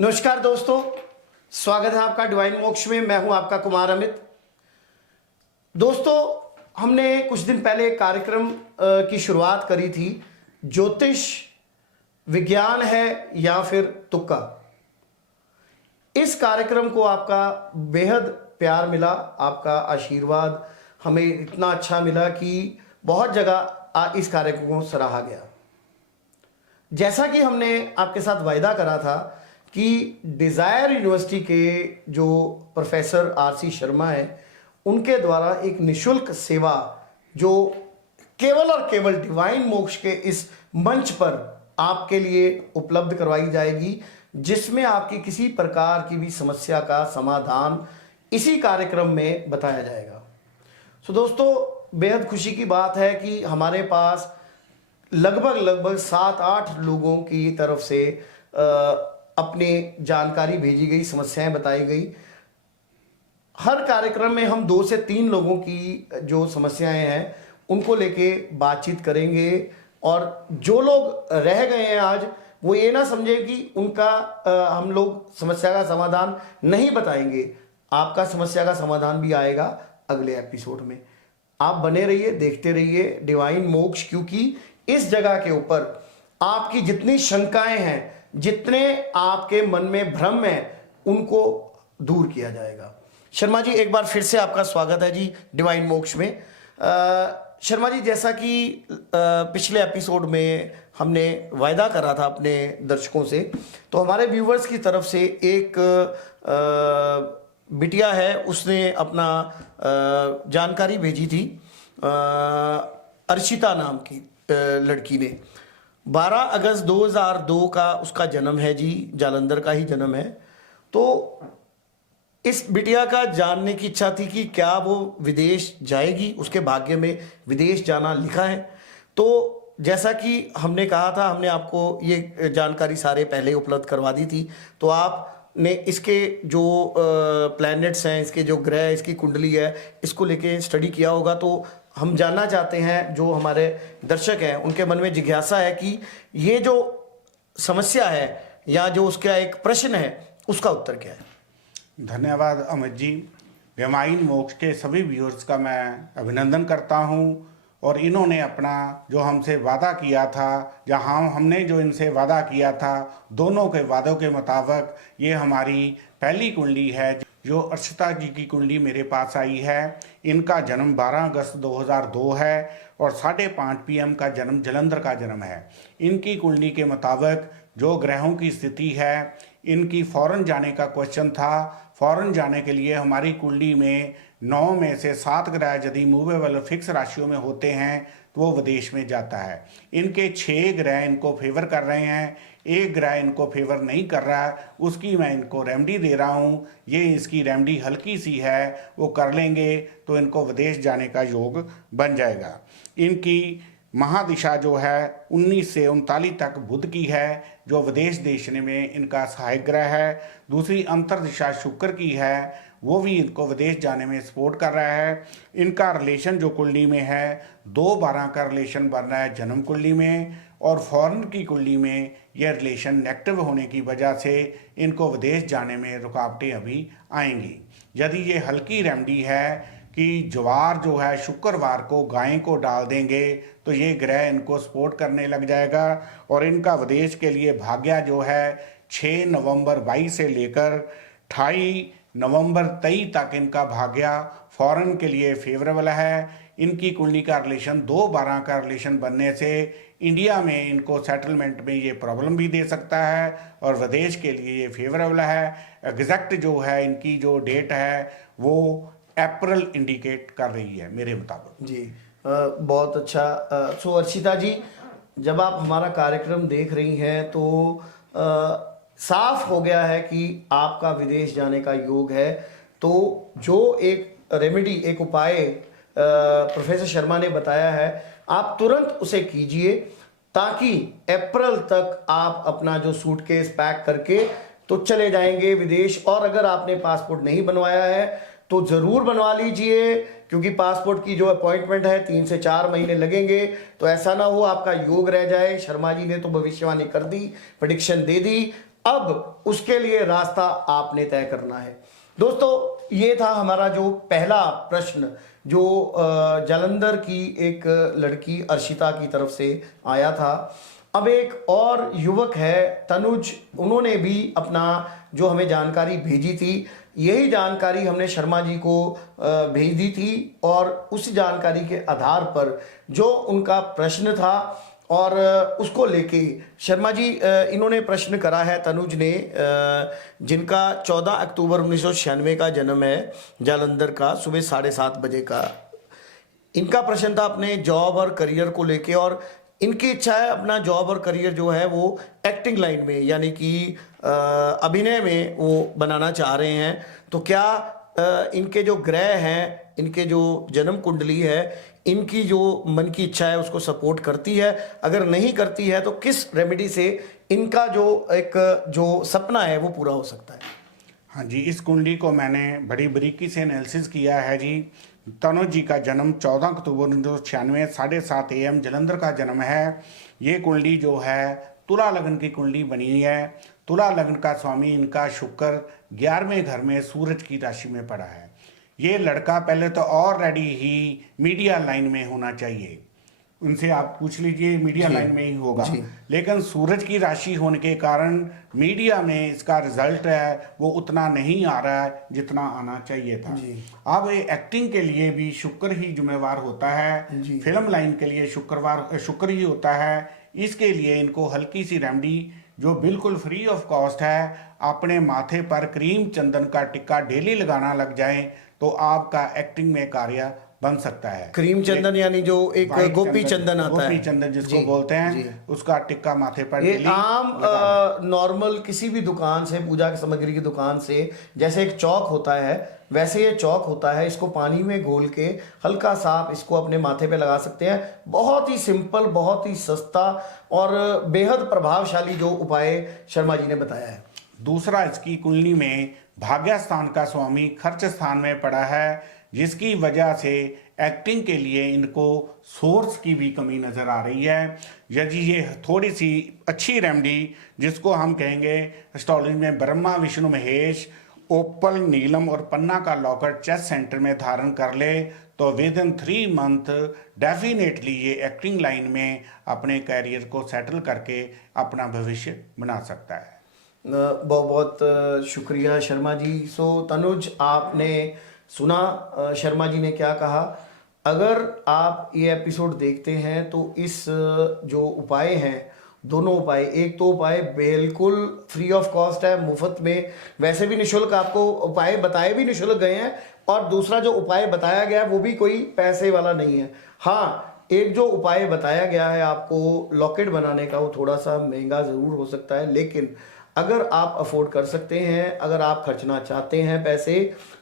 नमस्कार दोस्तों, स्वागत है आपका डिवाइन मोक्ष में। मैं हूं आपका कुमार अमित। दोस्तों, हमने कुछ दिन पहले एक कार्यक्रम की शुरुआत करी थी, ज्योतिष विज्ञान है या फिर तुक्का। इस कार्यक्रम को आपका बेहद प्यार मिला, आपका आशीर्वाद हमें इतना अच्छा मिला कि बहुत जगह इस कार्यक्रम को सराहा गया। जैसा कि हमने आपके साथ वायदा करा था कि डिज़ायर यूनिवर्सिटी के जो प्रोफेसर आरसी शर्मा हैं, उनके द्वारा एक निशुल्क सेवा जो केवल और केवल डिवाइन मोक्ष के इस मंच पर आपके लिए उपलब्ध करवाई जाएगी, जिसमें आपकी किसी प्रकार की भी समस्या का समाधान इसी कार्यक्रम में बताया जाएगा। सो दोस्तों, बेहद खुशी की बात है कि हमारे पास लगभग 7-8 लोगों की तरफ से अपनी जानकारी भेजी गई, समस्याएं बताई गई। हर कार्यक्रम में हम 2 से 3 लोगों की जो समस्याएं हैं उनको लेके बातचीत करेंगे, और जो लोग रह गए हैं आज, वो ये ना समझे कि उनका हम लोग समस्या का समाधान नहीं बताएंगे। आपका समस्या का समाधान भी आएगा अगले एपिसोड में। आप बने रहिए, देखते रहिए डिवाइन मोक्ष, क्योंकि इस जगह के ऊपर आपकी जितनी शंकाएं हैं, जितने आपके मन में भ्रम है, उनको दूर किया जाएगा। शर्मा जी, एक बार फिर से आपका स्वागत है जी डिवाइन मोक्ष में। शर्मा जी, जैसा कि पिछले एपिसोड में हमने वायदा करा था अपने दर्शकों से, तो हमारे व्यूवर्स की तरफ से एक बिटिया है, उसने अपना जानकारी भेजी थी। अर्शिता नाम की लड़की ने 12 अगस्त 2002 का उसका जन्म है जी, जालंधर का ही जन्म है। तो इस बिटिया का जानने की इच्छा थी कि क्या वो विदेश जाएगी, उसके भाग्य में विदेश जाना लिखा है। तो जैसा कि हमने कहा था, हमने आपको ये जानकारी सारे पहले उपलब्ध करवा दी थी। तो आपने इसके जो प्लैनेट्स हैं, इसके जो ग्रह, इसकी कुंडली है, इसको लेके स्टडी किया होगा। तो हम जानना चाहते हैं, जो हमारे दर्शक हैं उनके मन में जिज्ञासा है कि ये जो समस्या है या जो उसका एक प्रश्न है, उसका उत्तर क्या है। धन्यवाद अमित जी। डिवाइन मोक्ष के सभी व्यूअर्स का मैं अभिनंदन करता हूं। और इन्होंने अपना जो हमसे वादा किया था, जहां हमने जो इनसे वादा किया था, दोनों के वादों के मुताबिक ये हमारी पहली कुंडली है, जो अर्शिता जी की कुंडली मेरे पास आई है। इनका जन्म 12 अगस्त 2002 है और 5:30 PM का जन्म जालंधर का जन्म है। इनकी कुंडली के मुताबिक जो ग्रहों की स्थिति है, इनकी फॉरेन जाने का क्वेश्चन था। फॉरेन जाने के लिए हमारी कुंडली में 9 में से 7 ग्रह यदि मूवेबल फिक्स राशियों में होते हैं तो वो विदेश में जाता है। इनके 6 ग्रह इनको फेवर कर रहे हैं, एक ग्रह इनको फेवर नहीं कर रहा है। उसकी मैं इनको रेमेडी दे रहा हूँ। ये इसकी रेमेडी हल्की सी है, वो कर लेंगे तो इनको विदेश जाने का योग बन जाएगा। इनकी महादिशा जो है 19 से 39 तक बुध की है, जो विदेश देखने में इनका सहायक ग्रह है। दूसरी अंतर दिशा शुक्र की है, वो भी इनको विदेश जाने में सपोर्ट कर रहा है। इनका रिलेशन जो कुंडली में है 2-12 का रिलेशन बन रहा है जन्म कुंडली में, और फॉरेन की कुंडली में यह रिलेशन नेगेटिव होने की वजह से इनको विदेश जाने में रुकावटें अभी आएंगी। यदि ये हल्की रेमेडी है कि ज्वार जो है शुक्रवार को गाय को डाल देंगे तो ये ग्रह इनको सपोर्ट करने लग जाएगा। और इनका विदेश के लिए भाग्य जो है 6 नवंबर 22 से लेकर 28 नवंबर 23 तक इनका भाग्य फॉरेन के लिए फेवरेबल है। इनकी कुंडली का रिलेशन 2-12 का रिलेशन बनने से इंडिया में इनको सेटलमेंट में ये प्रॉब्लम भी दे सकता है, और विदेश के लिए ये फेवरेबल है। एग्जैक्ट जो है इनकी जो डेट है वो अप्रैल इंडिकेट कर रही है मेरे मुताबिक जी। बहुत अच्छा। सो अर्शिता जी, जब आप हमारा कार्यक्रम देख रही हैं तो साफ हो गया है कि आपका विदेश जाने का योग है। तो जो एक रेमेडी, एक उपाय प्रोफेसर शर्मा ने बताया है, आप तुरंत उसे कीजिए, ताकि अप्रैल तक आप अपना जो सूटकेस पैक करके तो चले जाएंगे विदेश। और अगर आपने पासपोर्ट नहीं बनवाया है तो ज़रूर बनवा लीजिए, क्योंकि पासपोर्ट की जो अपॉइंटमेंट है 3 से 4 महीने लगेंगे। तो ऐसा ना हो आपका योग रह जाए। शर्मा जी ने तो भविष्यवाणी कर दी, प्रेडिक्शन दे दी। अब उसके लिए रास्ता आपने तय करना है। दोस्तों, ये था हमारा जो पहला प्रश्न जो जालंधर की एक लड़की अर्शिता की तरफ से आया था। अब एक और युवक है तनुज, उन्होंने भी अपना जो हमें जानकारी भेजी थी, यही जानकारी हमने शर्मा जी को भेज दी थी और उस जानकारी के आधार पर जो उनका प्रश्न था और उसको लेके शर्मा जी इन्होंने प्रश्न करा है, तनुज ने, जिनका 14 अक्टूबर 1996 का जन्म है, जालंधर का, सुबह 7:30 बजे का। इनका प्रश्न था अपने जॉब और करियर को लेके और इनकी इच्छा है अपना जॉब और करियर जो है वो एक्टिंग लाइन में यानी कि अभिनय में वो बनाना चाह रहे हैं। तो क्या इनके जो ग्रह हैं, इनके जो जन्म कुंडली है, इनकी जो मन की इच्छा है उसको सपोर्ट करती है? अगर नहीं करती है तो किस रेमेडी से इनका जो एक जो सपना है वो पूरा हो सकता है? हाँ जी, इस कुंडली को मैंने बड़ी बारीकी से एनालिसिस किया है जी। तनुज जी का जन्म 14 अक्टूबर 1996 7:30 AM जलंधर का जन्म है। ये कुंडली जो है तुला लग्न की कुंडली बनी है। तुला लग्न का स्वामी इनका शुक्र 11वें घर में सूरज की राशि में पड़ा है। ये लड़का पहले तो ऑलरेडी ही मीडिया लाइन में होना चाहिए, उनसे आप पूछ लीजिए, मीडिया लाइन में ही होगा। लेकिन सूरज की राशि होने के कारण मीडिया में इसका रिजल्ट है वो उतना नहीं आ रहा है जितना आना चाहिए था। अब ये एक्टिंग के लिए भी शुक्र ही जिम्मेवार होता है, फिल्म लाइन के लिए शुक्र ही होता है। इसके लिए इनको हल्की सी रेमेडी जो बिल्कुल फ्री ऑफ कॉस्ट है, अपने माथे पर क्रीम चंदन का टिक्का डेली लगाना लग जाए तो आपका एक्टिंग में कार्य बन सकता है। क्रीम चंदन यानी जो एक गोपी चंदन आता है, गोपी चंदन जिसको बोलते हैं, उसका टिक्का माथे पर ये आम नॉर्मल किसी भी दुकान से, पूजा की सामग्री की दुकान से, जैसे एक चौक होता है वैसे ये चौक होता है। इसको पानी में घोल के हल्का सा आप इसको अपने माथे पे लगा सकते हैं। बहुत ही सिंपल, बहुत ही सस्ता और बेहद प्रभावशाली जो उपाय शर्मा जी ने बताया है। दूसरा, इसकी कुंडली में भाग्य स्थान का स्वामी खर्च स्थान में पड़ा है, जिसकी वजह से एक्टिंग के लिए इनको सोर्स की भी कमी नज़र आ रही है। यदि ये थोड़ी सी अच्छी रेमेडी, जिसको हम कहेंगे एस्ट्रोलॉजी में ब्रह्मा विष्णु महेश, ओपल नीलम और पन्ना का लॉकेट चेस्ट सेंटर में धारण कर ले तो विद इन 3 मंथ डेफिनेटली ये एक्टिंग लाइन में अपने कैरियर को सेटल करके अपना भविष्य बना सकता है। बहुत बहुत शुक्रिया शर्मा जी। सो तनुज, आपने सुना शर्मा जी ने क्या कहा। अगर आप ये एपिसोड देखते हैं तो इस जो उपाय हैं, दोनों उपाय, एक तो उपाय बिल्कुल फ्री ऑफ कॉस्ट है, मुफ्त में, वैसे भी निशुल्क आपको उपाय बताए भी निशुल्क गए हैं, और दूसरा जो उपाय बताया गया है वो भी कोई पैसे वाला नहीं है। हाँ, एक जो उपाय बताया गया है आपको लॉकेट बनाने का, वो थोड़ा सा महंगा ज़रूर हो सकता है, लेकिन अगर आप अफोर्ड कर सकते हैं, अगर आप खर्चना चाहते हैं पैसे,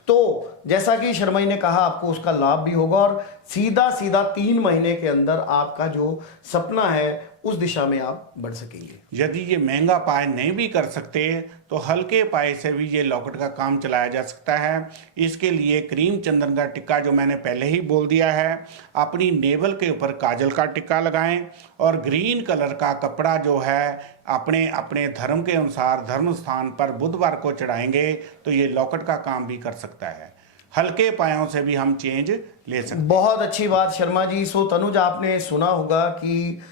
तो जैसा कि शर्मा जी ने कहा आपको उसका लाभ भी होगा और सीधा सीधा 3 महीने के अंदर आपका जो सपना है उस दिशा में आप बढ़ सकेंगे। यदि ये महंगा पाए नहीं भी कर सकते तो हल्के पाए से भी ये लॉकेट का काम चलाया जा सकता है। इसके लिए क्रीम चंदन का टिक्का जो मैंने पहले ही बोल दिया है, अपनी नेवल के ऊपर काजल का टिक्का लगाएं और ग्रीन कलर का कपड़ा जो है अपने अपने धर्म के अनुसार धर्म स्थान पर बुधवार को चढ़ाएंगे तो ये लॉकेट का काम भी कर सकता है। हल्के पायों से भी हम चेंज ले सकते हैं। बहुत अच्छी बात शर्मा जी। सो तनुज, आपने सुना होगा कि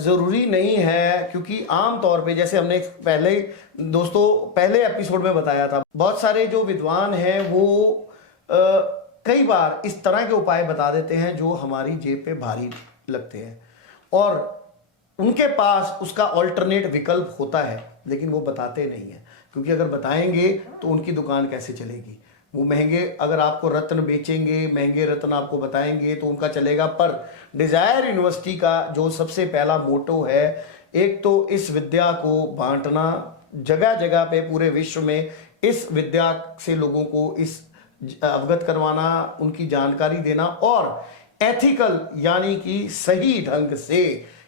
ज़रूरी नहीं है, क्योंकि आम तौर पे जैसे हमने पहले एपिसोड में बताया था, बहुत सारे जो विद्वान हैं वो कई बार इस तरह के उपाय बता देते हैं जो हमारी जेब पे भारी लगते हैं और उनके पास उसका ऑल्टरनेट विकल्प होता है, लेकिन वो बताते नहीं हैं, क्योंकि अगर बताएंगे तो उनकी दुकान कैसे चलेगी। वो महंगे, अगर आपको रत्न बेचेंगे, महंगे रत्न आपको बताएंगे तो उनका चलेगा। पर डिज़ायर यूनिवर्सिटी का जो सबसे पहला मोटो है, एक तो इस विद्या को बांटना, जगह जगह पे पूरे विश्व में इस विद्या से लोगों को इस अवगत करवाना, उनकी जानकारी देना और एथिकल यानी कि सही ढंग से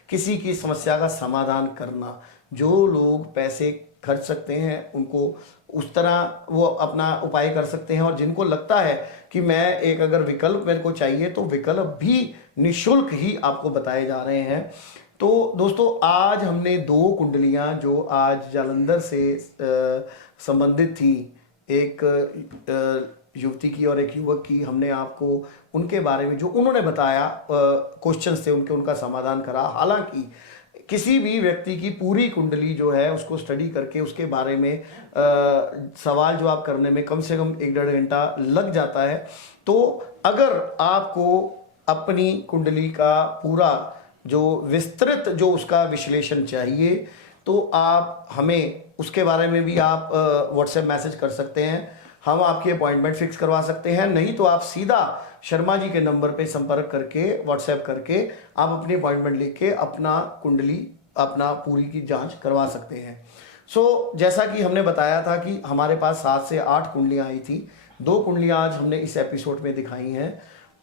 किसी की समस्या का समाधान करना। जो लोग पैसे खर्च सकते हैं उनको उस तरह वो अपना उपाय कर सकते हैं, और जिनको लगता है कि मैं एक अगर विकल्प मेरे को चाहिए तो विकल्प भी निशुल्क ही आपको बताए जा रहे हैं। तो दोस्तों आज हमने 2 कुंडलियां जो आज जालंधर से संबंधित थी, एक युवती की और एक युवक की, हमने आपको उनके बारे में जो उन्होंने बताया क्वेश्चंस थे उनका समाधान करा। हालांकि किसी भी व्यक्ति की पूरी कुंडली जो है उसको स्टडी करके उसके बारे में सवाल जवाब करने में कम से कम 1-1.5 घंटा लग जाता है। तो अगर आपको अपनी कुंडली का पूरा जो विस्तृत जो उसका विश्लेषण चाहिए तो आप हमें उसके बारे में भी आप व्हाट्सएप मैसेज कर सकते हैं, हम आपकी अपॉइंटमेंट फिक्स करवा सकते हैं। नहीं तो आप सीधा शर्मा जी के नंबर पे संपर्क करके व्हाट्सएप करके आप अपनी अपॉइंटमेंट लेके अपना कुंडली अपना पूरी की जांच करवा सकते हैं। जैसा कि हमने बताया था कि हमारे पास 7 से 8 कुंडलियां आई थी, 2 कुंडलियां आज हमने इस एपिसोड में दिखाई हैं।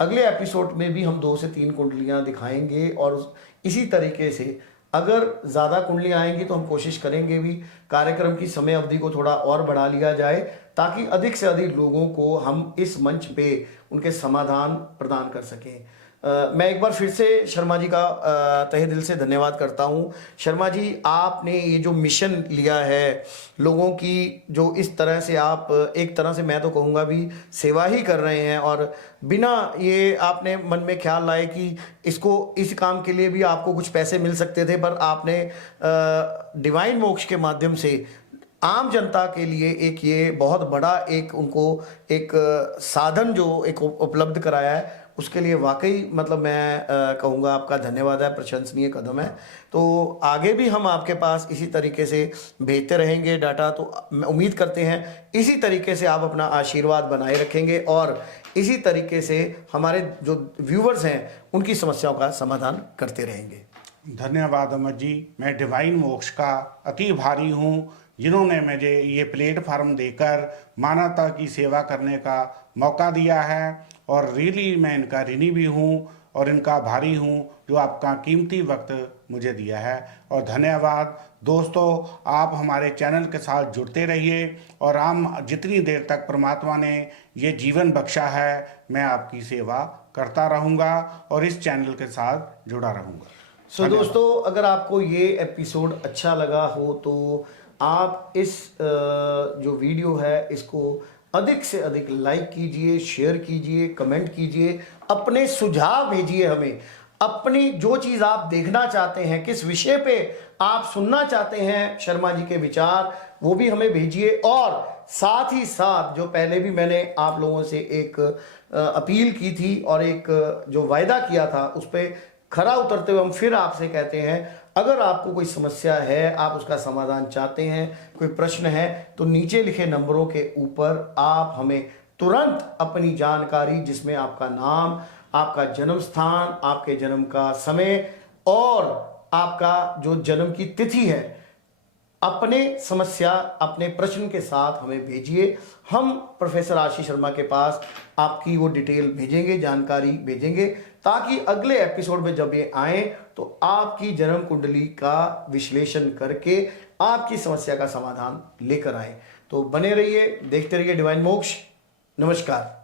अगले एपिसोड में भी हम 2 से 3 कुंडलियां दिखाएंगे और इसी तरीके से अगर ज़्यादा कुंडलियां आएंगी तो हम कोशिश करेंगे भी कार्यक्रम की समय अवधि को थोड़ा और बढ़ा लिया जाए ताकि अधिक से अधिक लोगों को हम इस मंच पे उनके समाधान प्रदान कर सकें। मैं एक बार फिर से शर्मा जी का तहे दिल से धन्यवाद करता हूं। शर्मा जी, आपने ये जो मिशन लिया है लोगों की, जो इस तरह से आप एक तरह से मैं तो कहूँगा भी सेवा ही कर रहे हैं और बिना ये आपने मन में ख्याल लाए कि इस काम के लिए भी आपको कुछ पैसे मिल सकते थे, पर आपने डिवाइन मोक्ष के माध्यम से आम जनता के लिए एक ये बहुत बड़ा एक उनको एक साधन जो एक उपलब्ध कराया है, उसके लिए वाकई मतलब मैं कहूँगा आपका धन्यवाद है, प्रशंसनीय कदम है। तो आगे भी हम आपके पास इसी तरीके से भेजते रहेंगे डाटा। तो मैं उम्मीद करते हैं इसी तरीके से आप अपना आशीर्वाद बनाए रखेंगे और इसी तरीके से हमारे जो व्यूवर्स हैं उनकी समस्याओं का समाधान करते रहेंगे। धन्यवाद अमित जी। मैं डिवाइन मोक्ष का अति भारी हूँ जिन्होंने मुझे ये प्लेटफार्म देकर मानवता की सेवा करने का मौका दिया है और रियली मैं इनका ऋणी भी हूँ और इनका भारी हूँ जो आपका कीमती वक्त मुझे दिया है। और धन्यवाद दोस्तों, आप हमारे चैनल के साथ जुड़ते रहिए और हम जितनी देर तक परमात्मा ने ये जीवन बख्शा है मैं आपकी सेवा करता रहूँगा और इस चैनल के साथ जुड़ा रहूँगा। दोस्तों, अगर आपको ये एपिसोड अच्छा लगा हो तो आप इस जो वीडियो है इसको अधिक से अधिक लाइक कीजिए, शेयर कीजिए, कमेंट कीजिए, अपने सुझाव भेजिए हमें। अपनी जो चीज़ आप देखना चाहते हैं, किस विषय पे आप सुनना चाहते हैं शर्मा जी के विचार, वो भी हमें भेजिए। और साथ ही साथ जो पहले भी मैंने आप लोगों से एक अपील की थी और एक जो वायदा किया था उस पर खरा उतरते हुए हम फिर आपसे कहते हैं, अगर आपको कोई समस्या है, आप उसका समाधान चाहते हैं, कोई प्रश्न है, तो नीचे लिखे नंबरों के ऊपर आप हमें तुरंत अपनी जानकारी जिसमें आपका नाम, आपका जन्म स्थान, आपके जन्म का समय और आपका जो जन्म की तिथि है, अपने समस्या अपने प्रश्न के साथ हमें भेजिए। हम प्रोफेसर आशीष शर्मा के पास आपकी वो डिटेल भेजेंगे, जानकारी भेजेंगे, ताकि अगले एपिसोड में जब ये आए तो आपकी जन्म कुंडली का विश्लेषण करके आपकी समस्या का समाधान लेकर आए। तो बने रहिए, देखते रहिए डिवाइन मोक्ष। नमस्कार।